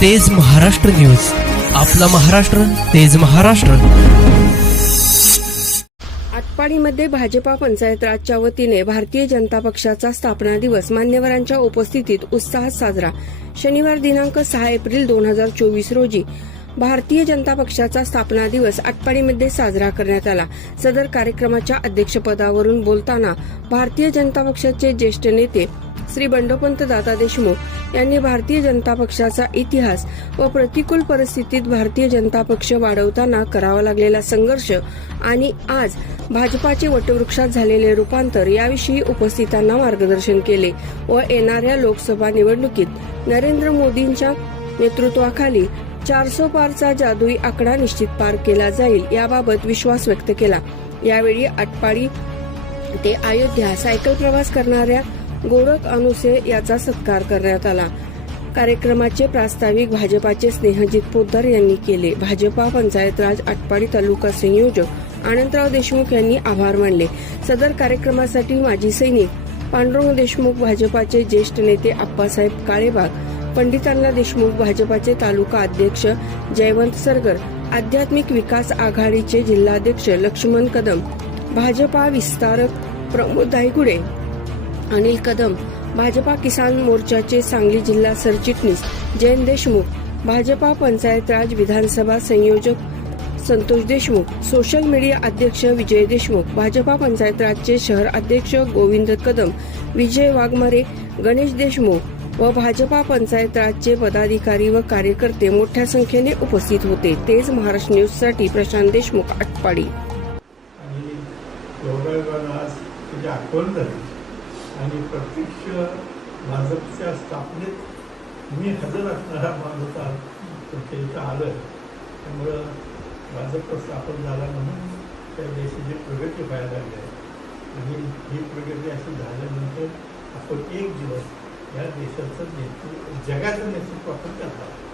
तेज महाराष्ट्र न्यूज. आपला महाराष्ट्र तेज महाराष्ट्र. आटपाडीमध्ये भाजपा पंचायत राजच्या वतीने भारतीय जनता पक्षाचा स्थापना दिवस मान्यवरांच्या उपस्थितीत उत्साहात साजरा. शनिवार दिनांक सहा एप्रिल दोन हजार चोवीस रोजी भारतीय जनता पक्षाचा स्थापना दिवस आटपाडीमध्ये साजरा करण्यात आला. सदर कार्यक्रमाच्या अध्यक्षपदावरून बोलताना भारतीय जनता पक्षाचे ज्येष्ठ नेते श्री बंडोपंत दादा देशमुख यांनी भारतीय जनता पक्षाचा इतिहास व प्रतिकूल परिस्थितीत भारतीय जनता पक्ष वाढवताना करावा लागलेला संघर्ष आणि आज भाजपाचे वटवृक्षात झालेले रूपांतर याविषयी उपस्थितांना मार्गदर्शन केले व येणाऱ्या लोकसभा निवडणुकीत नरेंद्र मोदींच्या नेतृत्वाखाली चारसो पारचा जादुई आकडा निश्चित पार केला जाईल याबाबत विश्वास व्यक्त केला. यावेळी आटपाडी ते अयोध्या सायकल प्रवास करणाऱ्या गोरख अनुसे याचा सत्कार करण्यात आला. कार्यक्रमाचे प्रास्ताविक भाजपाचे स्नेहजित पोद्दार यांनी केले. भाजपा पंचायत राज आटपाडी तालुका संयोजक आनंदराव देशमुख यांनी आभार मानले. सदर कार्यक्रमासाठी माजी सैनिक पांडुरंग देशमुख भाजपाचे ज्येष्ठ नेते आप्पासाहेब काळेबाग पंडितांना देशमुख भाजपाचे तालुका अध्यक्ष जयवंत सरगर आध्यात्मिक विकास आघाडीचे जिल्हाध्यक्ष लक्ष्मण कदम भाजपा विस्तारक प्रमोद धायगुडे अनिल कदम भाजपा किसान मोर्चाचे सांगली जिल्हा सरचिटणीस जयंत देशमुख भाजपा पंचायत राज विधानसभा संयोजक संतोष देशमुख सोशल मीडिया अध्यक्ष विजय देशमुख भाजपा पंचायत राजचे शहर अध्यक्ष गोविंद कदम विजय वाघमारे गणेश देशमुख व भाजपा पंचायत राजचे पदाधिकारी व कार्यकर्ते मोठ्या संख्येने उपस्थित होते. तेज महाराष्ट्र न्यूजसाठी प्रशांत देशमुख आटपाडी. आणि प्रत्यक्ष भाजपच्या स्थापनेत मी हजर असणारा माणूस आज तुमच्या इथं आलं. त्यामुळं भाजप स्थापन झाला म्हणून त्या देशाची प्रगती व्हायला लागली आहे. आणि ही प्रगती अशी झाल्यानंतर आपण एक दिवस या देशाचं नेतृत्व जगाचं नेतृत्व आपण करणार